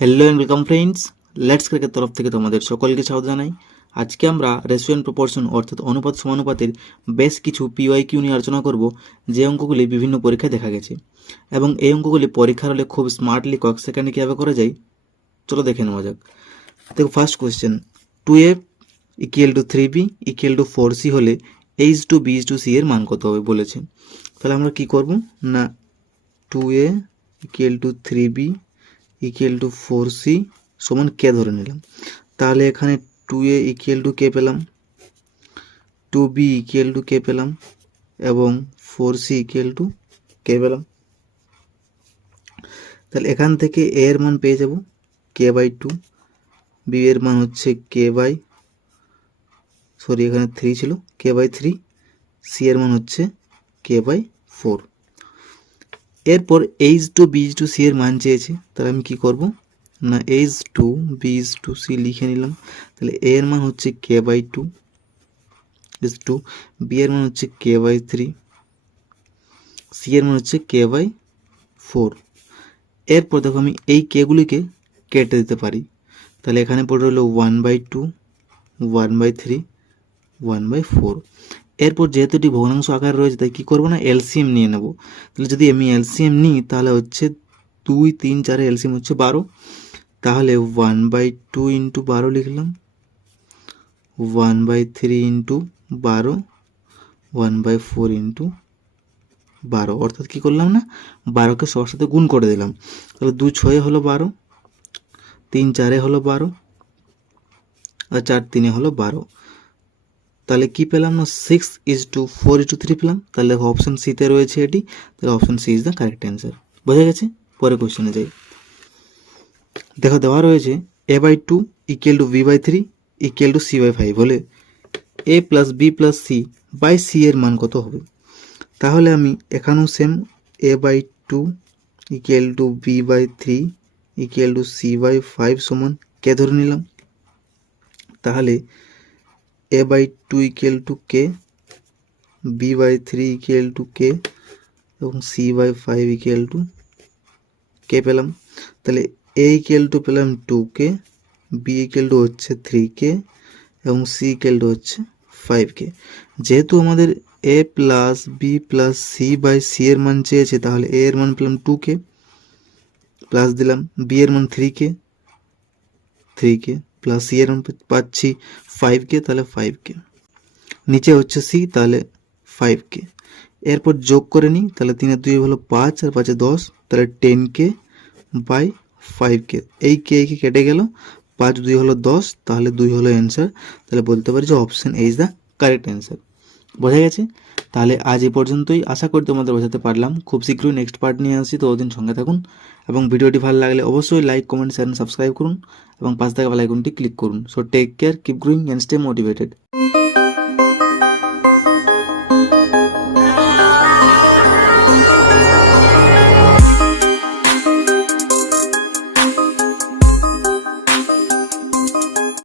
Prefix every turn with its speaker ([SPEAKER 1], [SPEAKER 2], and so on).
[SPEAKER 1] Hello and welcome friends let's cricket তরফ থেকে তোমাদের সকলকে স্বাগত জানাই। আজকে আমরা রেশিয়ান প্রপোর্শন, অর্থাৎ অনুপাত, সমানুপাতের বেশ কিছু পিওয়াই কিউ নিয়ে আলোচনা করব, যে অঙ্কগুলি বিভিন্ন পরীক্ষায় দেখা গেছে। এবং এই অঙ্কগুলি পরীক্ষার হলে খুব স্মার্টলি কয়েক সেকেন্ডে কীভাবে করা যায়, চলো দেখে নেওয়া যাক। দেখো first question two A equal to three B equal to four C হলে H to B to C এর মান কত হবে বলেছে? তাহলে আমরা কি করব? না two A equal to three B equal to four C সমান কে ধরে নিলাম। তাহলে এখানে two A equal to K পেলাম two B equal to K পেলাম, এবং four C equal to K পেলাম। তাহলে এখান থেকে এ এর মান পেয়ে যাব কে বাই টু বি এর মান হচ্ছে কে বাই সরি, এখানে থ্রি ছিল। কে বাই থ্রি সি এর মান হচ্ছে কে বাই ফোর এরপর H to B is to C এর মান চেয়েছে। তাহলে আমি কি করব? না H to B is to C লিখে নিলাম। তাহলে এ এর মান হচ্ছে K by two is to B এর মান হচ্ছে কে বাই থ্রি সি এর মান হচ্ছে কে বাই ফোর এরপর দেখো আমি এই কেগুলিকে কেটে দিতে পারি। তাহলে এখানে পড়ে রইল one by two one by three one by four এরপর যেহেতু এটি ভগ্নাংশ আকার রয়েছে, তাই কী করব না? এলসিএম নিয়ে নেব। তাহলে যদি আমি এলসিএম নিই, তাহলে হচ্ছে দুই, তিন, চারে এলসিএম হচ্ছে বারো। তাহলে ওয়ান বাই টু ইন্টু বারো লিখলাম। ওয়ান বাই থ্রি ইন্টু বারো ওয়ান বাই ফোর ইন্টু বারো। অর্থাৎ কী করলাম না? বারোকে সবার সাথে গুণ করে দিলাম। তাহলে দু ছয়ে হলো বারো, তিন চারে হলো বারো, আর চার তিনে হলো বারো। তাহলে কি পেলাম না? Six is to four is to three পেলাম। তাহলে অপশন সিতে রয়েছে এটি। তাহলে option C is the correct answer বোঝা গেছে? পরে কোশ্চেনে যাই। দেখো, দেওয়া রয়েছে A by two equal to B by three equal to C by five হলে A plus B plus C by C এর মান কত হবে? তাহলে আমি এখানেও same A by two equal to B by three equal to C by five সমান K ধরে নিলাম? তাহলে A by two equal to K B by three equal to K এবং C by five equal to K পেলাম। তাহলে A equal to পেলাম two K B equal to হচ্ছে three K এবং সি ইকুয়াল টু হচ্ছে five K যেহেতু আমাদের A plus B plus C by C এর মান চেয়েছে, তাহলে এ এর মান পেলাম টু কে প্লাস দিলাম বি এর মান three K three K plus C এর পাচ্ছি ফাইভ কে তাহলে ফাইভ কে নিচে হচ্ছে সি তাহলে ফাইভ কে এরপর যোগ করে নিই, তাহলে তিনের দুই হলো পাঁচ আর পাঁচে দশ, তাহলে ten K by five K এই কে কে কেটে গেল? পাঁচ দুই হলো দশ, তাহলে দুই হলো অ্যান্সার তাহলে বলতে পারি যে option A is the correct answer বোঝা গেছে? তাহলে আজ এ পর্যন্তই। আশা করি তোমাদের বোঝাতে পারলাম। খুব শীঘ্রই নেক্সট পার্ট নিয়ে আসছি। তো ওদিন সঙ্গে থাকুন এবং ভিডিওটি ভালো লাগলে অবশ্যই লাইক কমেন্ট শেয়ার সাবস্ক্রাইব করুন এবং পাশ থাকা আইকনটি ক্লিক করুন। So take care keep growing and stay motivated